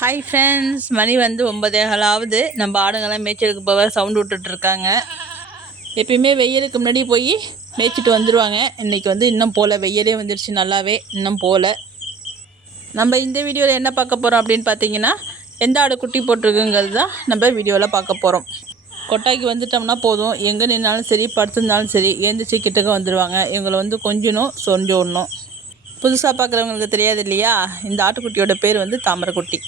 Hi friends, மணி வந்து 9:15 நம்ம ஆடுங்கள்லாம் மேய்ச்சலுக்கு போக சவுண்டு விட்டுட்ருக்காங்க. எப்பயுமே வெயிலுக்கு முன்னாடி போய் மேய்ச்சிட்டு வந்துடுவாங்க. இன்றைக்கி வந்து இன்னும் போகல, வெயிலே வந்துடுச்சு நல்லாவே, இன்னும் போகல. நம்ம இந்த வீடியோவில் என்ன பார்க்க போகிறோம் அப்படின்னு பார்த்தீங்கன்னா, எந்த ஆடு குட்டி போட்டிருக்குங்கிறது தான் நம்ம வீடியோவில் பார்க்க போகிறோம். கொட்டாய்க்கு வந்துட்டோம்னா போதும், எங்கே நின்னாலும் சரி, படுத்திருந்தாலும் சரி, எழுந்திரிச்சி கிட்டக்க வந்துடுவாங்க. இவங்களை வந்து கொஞ்சணும் சொஞ்சோடணும். புதுசாக பார்க்குறவங்களுக்கு தெரியாது இல்லையா, இந்த ஆட்டுக்குட்டியோட பேர் வந்து தாமரைக்குட்டி.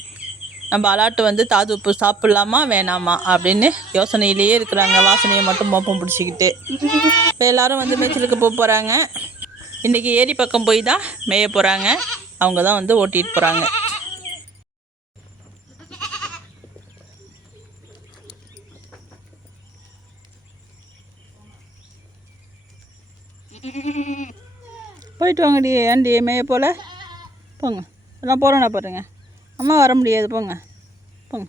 நம்ம அலாட்டு வந்து தாது உப்பு சாப்பிட்லாமா வேணாமா அப்படின்னு யோசனையிலேயே இருக்கிறாங்க, வாசனையை மட்டும் மோப்பம் பிடிச்சிக்கிட்டு. இப்போ எல்லோரும் வந்து மேய்ச்சலுக்கு போக போகிறாங்க. இன்றைக்கி ஏரி பக்கம் போய் தான் மேய போகிறாங்க. அவங்க தான் வந்து ஓட்டிகிட்டு போகிறாங்க. போயிட்டு வாங்கடி ஏண்டி மேய போல போங்க. நான் போகிறேன்னா பாருங்க, அம்மா வர முடியாது, போங்க போங்க.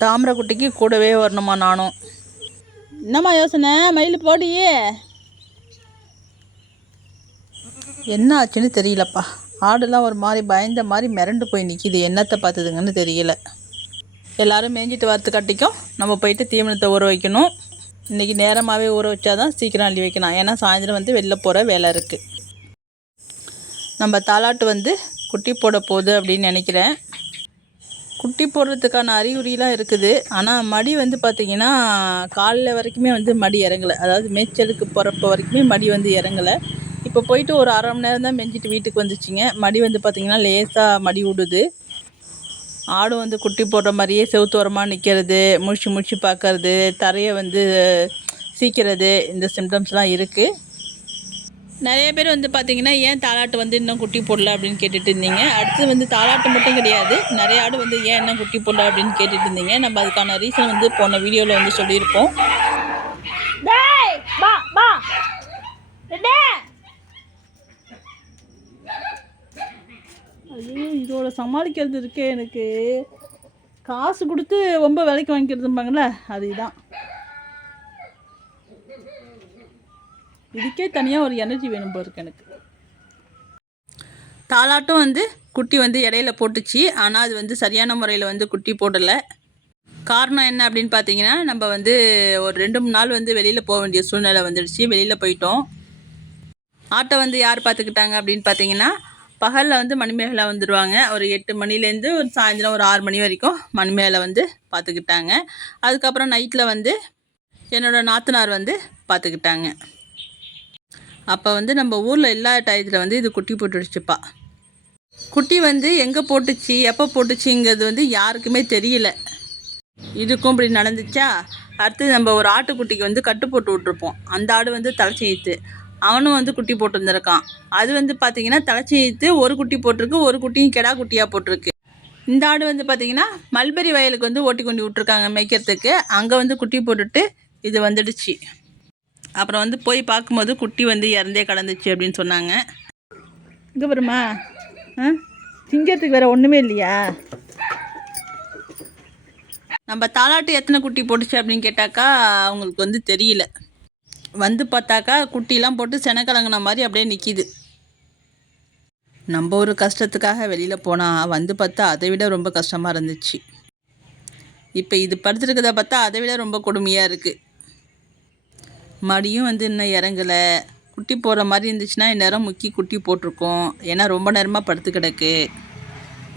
தாமரை குட்டிக்கு கூடவே வரணுமா நானும். என்னம்மா யோசனை, மயில் போடியே? என்ன ஆச்சுன்னு தெரியலப்பா. ஆடுலாம் ஒரு மாதிரி பயந்த மாதிரி மிரண்டு போய் நிற்கிது. என்னத்தை பார்த்துதுங்கன்னு தெரியல. எல்லோரும் மேய்ஞ்சிட்டு வரத்துக்காட்டிக்கும் நம்ம போயிட்டு தீவனத்தை ஊற வைக்கணும். இன்றைக்கி நேரமாகவே ஊற வச்சாதான் சீக்கிரம் அள்ளி வைக்கணும். ஏன்னா சாயந்தரம் வந்து வெளில போகிற வேலை இருக்குது. நம்ம தாலாட்டு வந்து குட்டி போட போகுது அப்படின்னு நினைக்கிறேன். குட்டி போடுறதுக்கான அறிகுறிலாம் இருக்குது. ஆனால் மடி வந்து பார்த்திங்கன்னா காலைல வரைக்குமே வந்து மடி இறங்கலை. அதாவது மேய்ச்சலுக்கு போகிறப்ப வரைக்குமே மடி வந்து இறங்கலை. இப்போ போயிட்டு ஒரு அரை மணி நேரம் தான் மெஞ்சிட்டு வீட்டுக்கு வந்துச்சிங்க. மடி வந்து பார்த்திங்கன்னா லேசாக மடி விடுது. ஆடு வந்து குட்டி போடுற மாதிரியே செவுத்தோரமாக நிற்கிறது, முழிச்சு பார்க்கறது, தரையை வந்து சீக்கிறது, இந்த சிம்டம்ஸ்லாம் இருக்குது. நிறைய பேர் வந்து பார்த்திங்கன்னா ஏன் தாலாட்டு வந்து இன்னும் குட்டி போடல அப்படின்னு கேட்டுட்டு இருந்தீங்க. அடுத்து வந்து தாலாட்டு மட்டும் கிடையாது, நிறைய ஆடு வந்து ஏன் இன்னும் குட்டி போடல அப்படின்னு கேட்டுட்டு இருந்தீங்க. நம்ம அதுக்கான ரீசன் வந்து போன வீடியோவில் வந்து சொல்லியிருப்போம். ஐயோ, இதோட சமாளிக்கிறது இருக்கே எனக்கு. காசு கொடுத்து ரொம்ப விலைக்கு வாங்கிக்கிறதுப்பாங்களே, அதுதான். இதுக்கே தனியாக ஒரு எனர்ஜி வேணும் போல இருக்கு எனக்கு. தாலாட்டும் வந்து குட்டி வந்து இடையில போட்டுச்சு. ஆனால் அது வந்து சரியான முறையில் வந்து குட்டி போடலை. காரணம் என்ன அப்படின்னு பார்த்தீங்கன்னா, நம்ம வந்து ஒரு 2-3 நாள் வந்து வெளியில் போக வேண்டிய சூழ்நிலை வந்துடுச்சு. வெளியில் போயிட்டோம். ஆட்டை வந்து யார் பார்த்துக்கிட்டாங்க அப்படின்னு பார்த்தீங்கன்னா, பகலில் வந்து மணிமேகலை வந்துடுவாங்க. ஒரு 8 மணிலேருந்து ஒரு சாயந்தரம் ஒரு 6 மணி வரைக்கும் மணிமேகலை வந்து பார்த்துக்கிட்டாங்க. அதுக்கப்புறம் நைட்டில் வந்து என்னோடய நாத்தனார் வந்து பார்த்துக்கிட்டாங்க. அப்போ வந்து நம்ம ஊரில் எல்லா டயத்தில் வந்து இது குட்டி போட்டுடுச்சுப்பா. குட்டி வந்து எங்கே போட்டுச்சு, எப்போ போட்டுச்சுங்கிறது வந்து யாருக்குமே தெரியல. இதுக்கும் இப்படி நடந்துச்சா. அடுத்து நம்ம ஒரு ஆட்டுக்குட்டிக்கு வந்து கட்டு போட்டு விட்ருப்போம். அந்த ஆடு வந்து தலைச்சீத்து, அவனும் வந்து குட்டி போட்டுருந்துருக்கான். அது வந்து பார்த்திங்கன்னா தலைச்சீத்து ஒரு குட்டி போட்டிருக்கு, ஒரு குட்டியும் கெடா குட்டியாக போட்டிருக்கு. இந்த ஆடு வந்து பார்த்திங்கன்னா மல்பெரி வயலுக்கு வந்து ஓட்டி கொண்டு விட்ருக்காங்க மேய்க்கிறதுக்கு. அங்கே வந்து குட்டி போட்டுட்டு இது வந்துடுச்சு. அப்புறம் வந்து போய் பார்க்கும்போது குட்டி வந்து இறந்தே கிடந்துச்சு அப்படின்னு சொன்னாங்க. இங்கே வருமா, திங்கிறதுக்கு வேறு ஒன்றுமே இல்லையா? நம்ம தாலாட்டு எத்தனை குட்டி போட்டுச்சு அப்படின்னு கேட்டாக்கா அவங்களுக்கு வந்து தெரியல. வந்து பார்த்தாக்கா குட்டிலாம் போட்டு செனக்கலங்கின மாதிரி அப்படியே நிற்கிது. நம்ம ஒரு கஷ்டத்துக்காக வெளியில் போனால் வந்து பார்த்தா அதை விட ரொம்ப கஷ்டமாக இருந்துச்சு. இப்போ இது படுத்துருக்கதை பார்த்தா அதை விட ரொம்ப கொடுமையாக இருக்குது. மடியும் வந்து இன்னும் இறங்கலை. குட்டி போடுற மாதிரி இருந்துச்சுன்னா இந்நேரம் முக்கி குட்டி போட்டிருக்கோம். ஏன்னா ரொம்ப நேரமாக படுத்து கிடக்கு.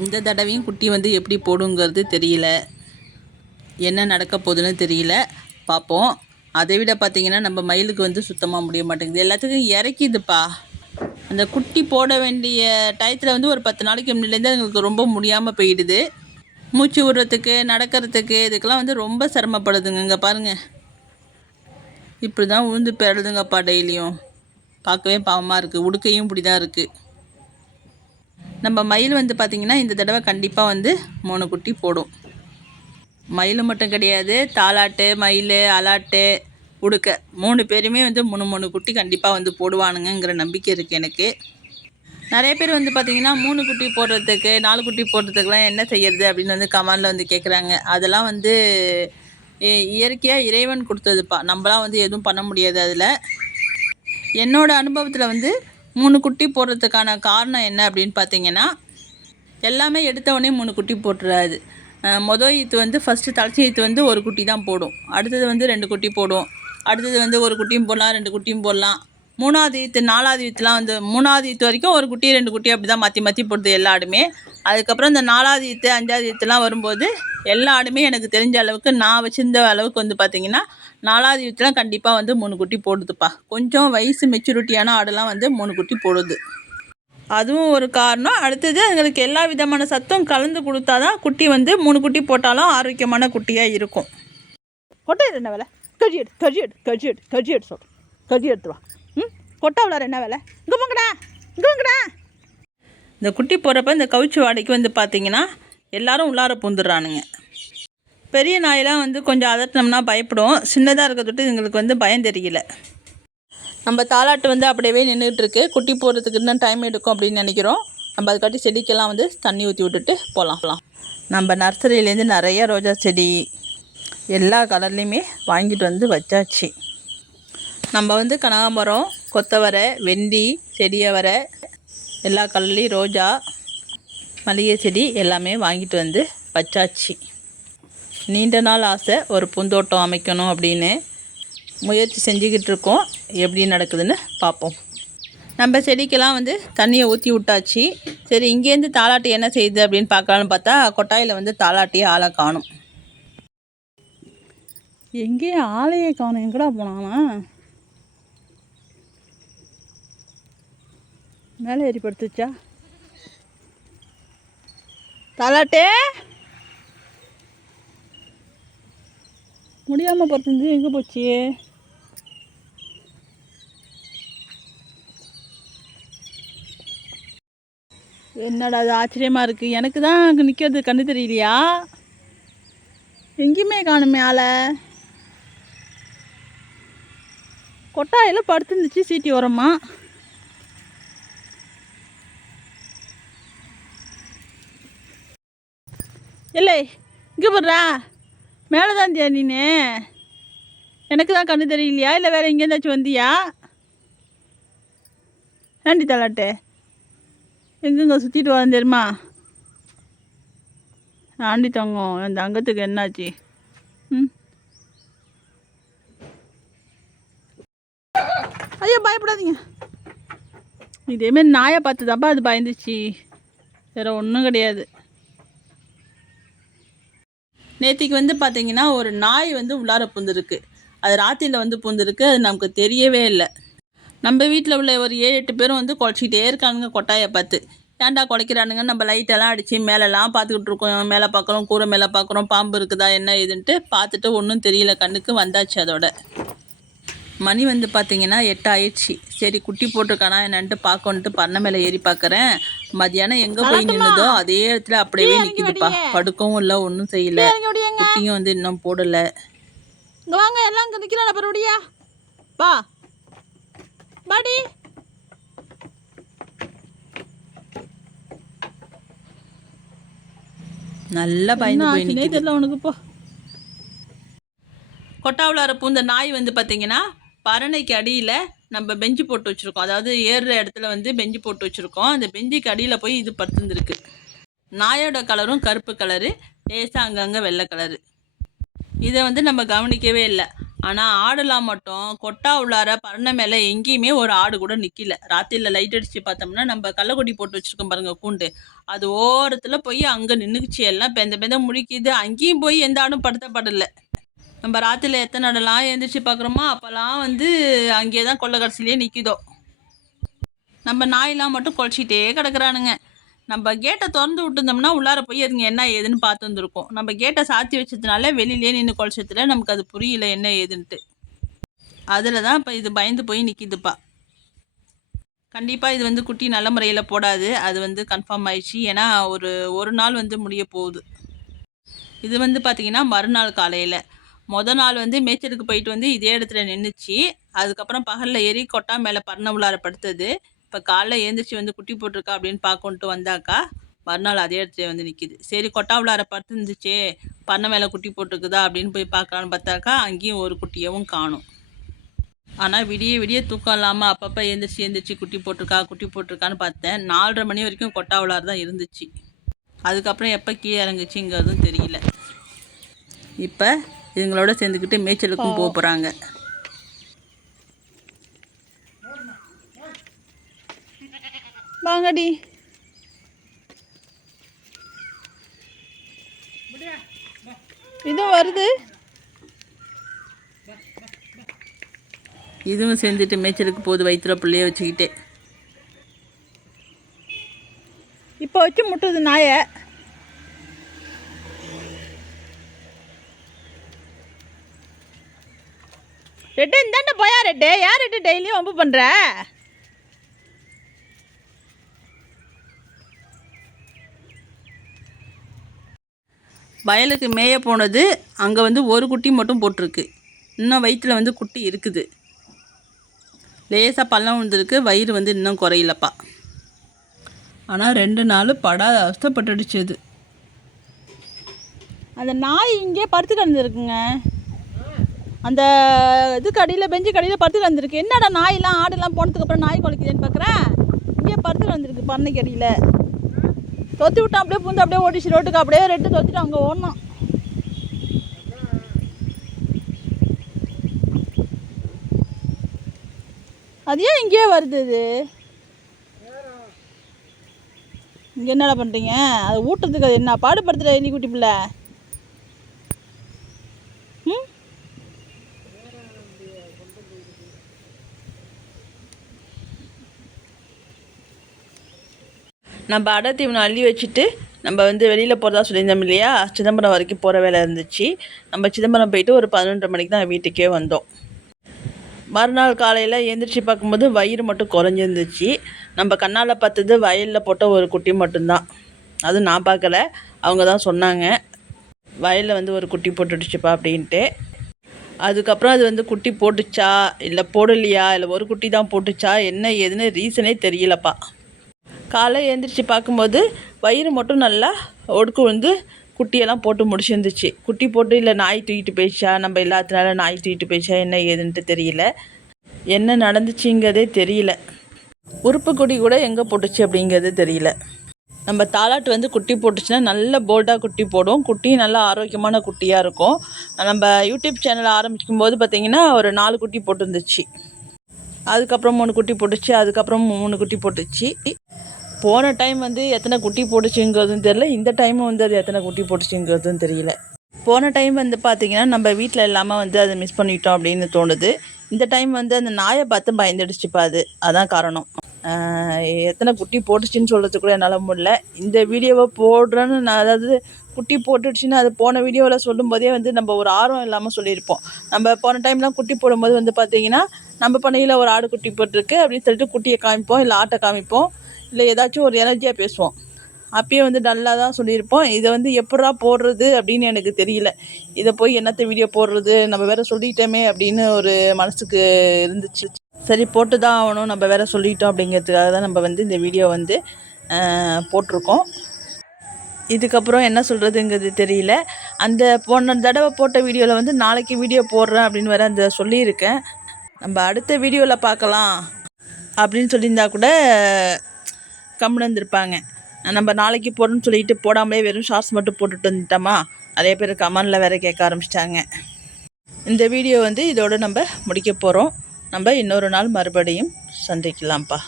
இந்த தடவையும் குட்டி வந்து எப்படி போடுங்கிறது தெரியல, என்ன நடக்க போகுதுன்னு தெரியல. பார்ப்போம். அதை விட பார்த்திங்கன்னா நம்ம மயிலுக்கு வந்து சுத்தமாக முடிய மாட்டேங்குது. எல்லாத்துக்கும் இறக்கிதுப்பா. அந்த குட்டி போட வேண்டிய டயத்தில் வந்து ஒரு 10 நாளைக்கு முன்னிலேருந்து எங்களுக்கு ரொம்ப முடியாமல் போயிடுது. மூச்சு விடுறதுக்கு, நடக்கிறதுக்கு, இதுக்கெல்லாம் வந்து ரொம்ப சிரமப்படுதுங்க. இங்கே பாருங்கள், இப்படி தான் உழுந்து பெறதுங்கப்பா டெய்லியும். பார்க்கவே பாவமாக இருக்குது. உடுக்கையும் இப்படி தான் இருக்குது. நம்ம மயில் வந்து பார்த்திங்கன்னா இந்த தடவை கண்டிப்பாக வந்து 3 குட்டி போடும். மயில் மட்டும் கிடையாது, தாலாட்டு, மயில், அலாட்டு, உடுக்கை 3 பேருமே வந்து 3 குட்டி கண்டிப்பாக வந்து போடுவானுங்கிற நம்பிக்கை இருக்குது எனக்கு. நிறைய பேர் வந்து பார்த்திங்கன்னா 3 குட்டி போடுறதுக்கு, 4 குட்டி போடுறதுக்கெலாம் என்ன செய்யறது அப்படின்னு வந்து கமெண்டில் வந்து கேட்குறாங்க. அதெல்லாம் வந்து இயற்கையாக இறைவன் கொடுத்ததுப்பா. நம்மளாம் வந்து எதுவும் பண்ண முடியாது. அதில் என்னோடய அனுபவத்தில் வந்து 3 குட்டி போடுறதுக்கான காரணம் என்ன அப்படின்னு பார்த்தீங்கன்னா, எல்லாமே எடுத்த உடனே 3 குட்டி போட்டுறாது. மொதல் ஈத்து வந்து ஃபஸ்ட்டு தலைச்சி ஈத்து வந்து ஒரு குட்டி தான் போடும். அடுத்தது வந்து 2 குட்டி போடும். அடுத்தது வந்து ஒரு குட்டியும் போடலாம், 2 குட்டியும் போடலாம். 3வது ஈத்து 4வது ஈத்துலாம் வந்து 3வது ஈத்து வரைக்கும் ஒரு குட்டி 2 குட்டி அப்படி தான் மாற்றி மாற்றி போடுது எல்லா ஆடுமே. அதுக்கப்புறம் இந்த 4வது ஈத்து 5வது ஈத்துலாம் வரும்போது எல்லா ஆடுமே எனக்கு தெரிஞ்ச அளவுக்கு நான் வச்சிருந்த அளவுக்கு வந்து பார்த்திங்கன்னா 4வது ஈத்துலாம் கண்டிப்பாக வந்து 3 குட்டி போடுதுப்பா. கொஞ்சம் வயசு மெச்சூரிட்டியான ஆடுலாம் வந்து 3 குட்டி போடுது. அதுவும் ஒரு காரணம். அடுத்தது அதுங்களுக்கு எல்லா விதமான சத்தும் கலந்து கொடுத்தா தான் குட்டி வந்து 3 குட்டி போட்டாலும் ஆரோக்கியமான குட்டியாக இருக்கும். கொட்டை என்ன வேலை? கஜி எடு சொல். கஜி எடுத்து வா. கொட்டை விளாட என்ன வேலை? இங்கே போங்கடா. இந்த குட்டி போகிறப்ப இந்த கவுச்சி வாடைக்கு வந்து பார்த்திங்கன்னா எல்லோரும் உள்ளார பூந்துடுறானுங்க. பெரிய நாயெல்லாம் வந்து கொஞ்சம் அதட்டினோம்னா பயப்படும். சின்னதாக இருக்க தொட்டு எங்களுக்கு வந்து பயம் தெரியல. நம்ம தாலாட்டு வந்து அப்படியே நின்றுட்டுருக்கு. குட்டி போடுறதுக்கு இன்னும் டைம் எடுக்கும் அப்படின்னு நினைக்கிறோம். நம்ம அதுக்காட்டி செடிக்கெல்லாம் வந்து தண்ணி ஊற்றி விட்டுட்டு போகலாம். நம்ம நர்சரியிலேருந்து நிறைய ரோஜா செடி எல்லா கலர்லேயுமே வாங்கிட்டு வந்து வச்சாச்சு. நம்ம வந்து கனகாம்பரம், கொத்தவரை, வெண்டி, செடியவரை, எல்லா கலர்லேயும் ரோஜா, மல்லிகை செடி எல்லாமே வாங்கிட்டு வந்து வச்சாச்சு. நீண்ட நாள் ஆசை ஒரு பூந்தோட்டம் அமைக்கணும் அப்படின்னு முயற்சி செஞ்சுக்கிட்டு இருக்கோம். எப்படி நடக்குதுன்னு பார்ப்போம். நம்ம செடிக்கெல்லாம் வந்து தண்ணியை ஊற்றி விட்டாச்சு. சரி, இங்கேருந்து தாலாட்டி என்ன செய்யுது அப்படின்னு பார்க்கலான்னு பார்த்தா கொட்டாயில் வந்து தாலாட்டியே ஆளை காணும். எங்கேயே ஆளையே காணும். எங்கடா போனானா? மேலே ஏறி படுத்துச்சா? தாலாட்டே முடியாமல் படுத்துருந்து எங்கே போச்சு? என்னடா அது ஆச்சரியமாக இருக்குது. எனக்கு தான் அங்கே நிற்கிறது கண்ணு தெரியலையா? எங்கேயுமே காணுமே ஆளை. கொட்டாயில் படுத்துருந்துச்சு சீட்டி உரமா. இல்லை இங்கே போடுறா. மேலே தான் தியா நீனு. எனக்கு தான் கண்ணு தெரியலையா இல்லை வேறு எங்கேருந்தாச்சும் வந்தியா? ஏண்டி தலாட்டே எங்கெங்க சுற்றிட்டு வரேன் தெரியுமா? ஆண்டி தங்கம், என் தங்கத்துக்கு என்னாச்சு? ஐயோ பயப்படாதீங்க. இதேமாரி நாயை பார்த்து தான்ப்பா அது பயந்துச்சு, வேறு ஒன்றும் கிடையாது. நேற்றுக்கு வந்து பார்த்திங்கன்னா ஒரு நாய் வந்து உள்ளார பூந்துருக்கு. அது ராத்திரியில் வந்து பூந்துருக்கு. அது நமக்கு தெரியவே இல்லை. நம்ம வீட்டில் உள்ள ஒரு 7-8 பேரும் வந்து குலைச்சிக்கிட்டே இருக்கானுங்க கொட்டாயை பார்த்து. ஏன்டா குலைக்கிறானுங்க? நம்ம லைட்டெல்லாம் அடித்து மேலெல்லாம் பார்த்துக்கிட்டு இருக்கோம். மேலே பார்க்குறோம், கூரை மேலே பார்க்குறோம், பாம்பு இருக்குதா என்ன ஏதுன்ட்டு பார்த்துட்டு ஒன்றும் தெரியல. கண்ணுக்கு வந்தாச்சு. அதோட மணி வந்து பார்த்திங்கன்னா 8 ஆயிடுச்சு. சரி, குட்டி போட்டிருக்கானா என்னன்ட்டு பார்க்கணுன்ட்டு பண்ணை மேலே ஏறி பார்க்குறேன். மதியானம் எங்கே போய் நின்றுதோ அதே இடத்துல அப்படியே நிற்கிதுப்பா. படுக்கவும் இல்லை, ஒன்றும் செய்யலை. குட்டியும் வந்து இன்னும் போடலை. இங்கே வாங்க, எல்லாம் இங்கே நிற்கிறான். பரவடியா பா பாடி. நல்லா பயந்து போய் நிற்கிது. தெரியல உனக்கு. இப்போ கொட்டாவுளார பூந்த நாய் வந்து பார்த்திங்கன்னா பரணைக்கு அடியில் நம்ம பெஞ்சு போட்டு வச்சுருக்கோம். அதாவது ஏறுற இடத்துல வந்து பெஞ்சு போட்டு வச்சுருக்கோம். அந்த பெஞ்சுக்கு அடியில் போய் இது படுத்துருந்துருக்கு. நாயோட கலரும் கருப்பு கலரு, லேசாக அங்கங்கே வெள்ளை கலரு. இதை வந்து நம்ம கவனிக்கவே இல்லை. ஆனால் ஆடெல்லாம் மட்டும் கொட்டா உள்ளார பரணை மேலே எங்கேயுமே ஒரு ஆடு கூட நிற்கல. ராத்திரியில் லைட் அடித்து பார்த்தோம்னா நம்ம கள்ளக்கொடி போட்டு வச்சுருக்கோம் பாருங்கள், கூண்டு, அது ஓரத்தில் போய் அங்கே நின்றுக்குச்சு. எல்லாம் பெந்த முழிக்குது. அங்கேயும் போய் எந்த ஆடும் படுத்தப்படலை. நம்ம ராத்திரியில் எத்தனை நடலாம் எழுந்திரிச்சு பார்க்குறோமோ அப்போல்லாம் வந்து அங்கேயே தான் கொள்ளை கடைசிலேயே நிற்கிதோ. நம்ம நாயெல்லாம் மட்டும் குலைச்சிட்டே கிடக்குறானுங்க. நம்ம கேட்டை திறந்து விட்டுருந்தோம்னா உள்ளார போய் அதுங்க என்ன ஏதுன்னு பார்த்து வந்துருக்கோம். நம்ம கேட்டை சாத்தி வச்சதுனால வெளியிலே நின்று குலைச்சதுல நமக்கு அது புரியல என்ன ஏதுன்ட்டு. அதில் தான் இப்போ இது பயந்து போய் நிற்கிதுப்பா. கண்டிப்பாக இது வந்து குட்டி நல்ல முறையில் போடாது. அது வந்து கன்ஃபார்ம் ஆயிடுச்சு. ஏன்னா ஒரு நாள் வந்து முடிய போகுது. இது வந்து பார்த்திங்கன்னா மறுநாள் காலையில் நாள் வந்து மேய்ச்சலுக்கு போயிட்டு வந்து இதே இடத்துல நின்றுச்சு. அதுக்கப்புறம் பகலில் ஏறி கொட்டா மேலே பரணை உள்ளார படுத்தது. இப்போ காலைல எழுந்திரிச்சி வந்து குட்டி போட்டிருக்கா அப்படின்னு பார்க்கொண்டு வந்தாக்கா மறுநாள் அதே இடத்துல வந்து நிற்கிது. சரி, கொட்டா உள்ளார படுத்துருந்துச்சே, பரணை மேலே குட்டி போட்டிருக்குதா அப்படின்னு போய் பார்க்கலான்னு பார்த்தாக்கா அங்கேயும் ஒரு குட்டியவும் காணும். ஆனால் விடிய விடிய தூக்கம் இல்லாமல் அப்பப்போ எழுந்திரிச்சி குட்டி போட்டிருக்கான்னு பார்த்தேன். 4:30 மணி வரைக்கும் கொட்டாவலாறு தான் இருந்துச்சு. அதுக்கப்புறம் எப்போ கீழே இறங்குச்சிங்கிறதும் தெரியல. இப்போ இதுங்களோட சேர்ந்துக்கிட்டு மேய்ச்சலுக்கும் போக போகிறாங்க. வாங்கடி. இதுவும் வருது. இதுவும் சேர்ந்துட்டு மேய்ச்சலுக்கு போகுது வயிற்றுல பிள்ளைய வச்சுக்கிட்டே. இப்போ வச்சு முட்டுது நாயை. ரெட்டு இந்தாண்ட போயா ரெட்டு. யார் ரெட்டு டெய்லியும் வம்பு பண்ணுற? வயலுக்கு மேய போனது. அங்கே வந்து ஒரு குட்டி மட்டும் போட்டிருக்கு. இன்னும் வயிற்றில் வந்து குட்டி இருக்குது. லேசாக பள்ளம் விழுந்திருக்கு. வயிறு வந்து இன்னும் குறையிலப்பா. ஆனால் 2 நாள் படாத அவஸ்தைப்பட்டுடுச்சு அது. அந்த நாய் இங்கே படுத்து கிடந்துருக்குங்க. அந்த இதுக்கு அடியில் பெஞ்சு கடியில் படுத்து கிடந்துருக்கு. என்னடா நாயெல்லாம் ஆடெல்லாம் போனதுக்கப்புறம் நாய் குலைக்குதுன்னு பார்க்குறேன். இங்கே படுத்து கிடந்துருக்கு பண்ணைக்கு அடியில். தொத்தி விட்டான். அப்படியே பூந்து அப்படியே ஓடிச்சு ரோட்டுக்கு. அப்படியே ரெட்டு தொத்திட்டு அங்கே ஓடணும். அது ஏன் இங்கேயே வருது? அது இங்கே என்னடா பண்ணுறீங்க? அதை ஊட்டுறதுக்கு அது என்ன பாடுபடுத்துகிற எலி குட்டி பிள்ளை? ம், நம்ம அடை தீவனம் அள்ளி வச்சுட்டு நம்ம வந்து வெளியில் போகிறதா சொல்லியிருந்தோம் இல்லையா? சிதம்பரம் வரைக்கும் போகிற வேலை இருந்துச்சு. நம்ம சிதம்பரம் போயிட்டு ஒரு 11:30 மணிக்கு தான் வீட்டுக்கே வந்தோம். மறுநாள் காலையில் எழுந்திரிச்சி பார்க்கும்போது வயிறு மட்டும் குறைஞ்சிருந்துச்சு. நம்ம கண்ணால் பார்த்தது வயலில் போட்ட ஒரு குட்டி மட்டும்தான். அது நான் பார்க்கல, அவங்க தான் சொன்னாங்க வயலில் வந்து ஒரு குட்டி போட்டுடுச்சுப்பா அப்படின்ட்டு. அதுக்கப்புறம் அது வந்து குட்டி போட்டுச்சா இல்லை போடலையா, இல்லை ஒரு குட்டி தான் போட்டுச்சா, என்ன ஏதுன்னு ரீசனே தெரியலப்பா. காலை எழுந்திரிச்சி பார்க்கும்போது வயிறு மட்டும் நல்லா ஒடுக்கு வந்து குட்டியெல்லாம் போட்டு முடிச்சிருந்துச்சு. குட்டி போட்டு இல்லை நாய் தூக்கிட்டு போயிடுச்சா, நம்ம எல்லாத்தினால நாய் தூக்கிட்டு போயிடுச்சா, என்ன ஏதுன்ட்டு தெரியல. என்ன நடந்துச்சுங்கிறதே தெரியல. உறுப்பு கொடி கூட எங்கே போட்டுச்சு அப்படிங்கிறது தெரியல. நம்ம தாலாட்டு வந்து குட்டி போட்டுச்சுன்னா நல்ல போல்டாக குட்டி போடும். குட்டி நல்லா ஆரோக்கியமான குட்டியாக இருக்கும். நம்ம யூடியூப் சேனல் ஆரம்பிக்கும் போது பார்த்திங்கன்னா ஒரு 4 குட்டி போட்டுருந்துச்சு. அதுக்கப்புறம் 3 குட்டி போட்டுச்சு. அதுக்கப்புறம் 3 குட்டி போட்டுச்சு. போன டைம் வந்து எத்தனை குட்டி போட்டுச்சுங்கிறதும் தெரியல. இந்த டைமும் வந்து அது எத்தனை குட்டி போட்டுச்சுங்கிறதும் தெரியல. போன டைம் வந்து பார்த்திங்கன்னா நம்ம வீட்டில் இல்லாமல் வந்து அதை மிஸ் பண்ணிட்டோம் அப்படின்னு தோணுது. இந்த டைம் வந்து அந்த நாயை பார்த்து பயந்துடுச்சுப்பா. அதான் காரணம். எத்தனை குட்டி போட்டுச்சுன்னு சொல்கிறது கூட என்னால் முடியல. இந்த வீடியோவை போடுறேன்னு நான், அதாவது குட்டி போட்டுடுச்சுன்னு அது போன வீடியோவில் சொல்லும்போதே வந்து நம்ம ஒரு ஆர்வம் இல்லாமல் சொல்லியிருப்போம். நம்ம போன டைம்லாம் குட்டி போடும்போது வந்து பார்த்திங்கன்னா நம்ம பண்ணையில் ஒரு ஆடு குட்டி போட்டிருக்கு அப்படின்னு சொல்லிட்டு குட்டியை காமிப்போம், இல்லை ஆட்டை காமிப்போம், இல்லை ஏதாச்சும் ஒரு எனர்ஜியாக பேசுவோம். அப்பயே வந்து டல்லாக தான் சொல்லியிருப்போம். இதை வந்து எப்படா போடுறது அப்படின்னு எனக்கு தெரியல. இதை போய் என்னத்தை வீடியோ போடுறது, நம்ம வேறு சொல்லிட்டோமே அப்படின்னு ஒரு மனசுக்கு இருந்துச்சு. சரி போட்டு தான் ஆகணும், நம்ம வேறு சொல்லிட்டோம் அப்படிங்கிறதுக்காக தான் நம்ம வந்து இந்த வீடியோ வந்து போட்டிருக்கோம். இதுக்கப்புறம் என்ன சொல்கிறதுங்கிறது தெரியல. அந்த போன தடவை போட்ட வீடியோவில் வந்து நாளைக்கு வீடியோ போடுறேன் அப்படின்னு வேறு அந்த சொல்லியிருக்கேன். நம்ம அடுத்த வீடியோவில் பார்க்கலாம் அப்படின்னு சொல்லியிருந்தா கூட கம்முன்னு இருந்திருப்பாங்க. நம்ம நாளைக்கு போடுறோன்னு சொல்லிட்டு போடாமலே வெறும் ஷார்ட்ஸ் மட்டும் போட்டுட்டு வந்துட்டோமா, நிறைய பேர் கமெண்டில் வேறு கேட்க ஆரம்பிச்சிட்டாங்க. இந்த வீடியோ வந்து இதோடு நம்ம முடிக்க போகிறோம். நம்ம இன்னொரு நாள் மறுபடியும் சந்திக்கலாம்ப்பா.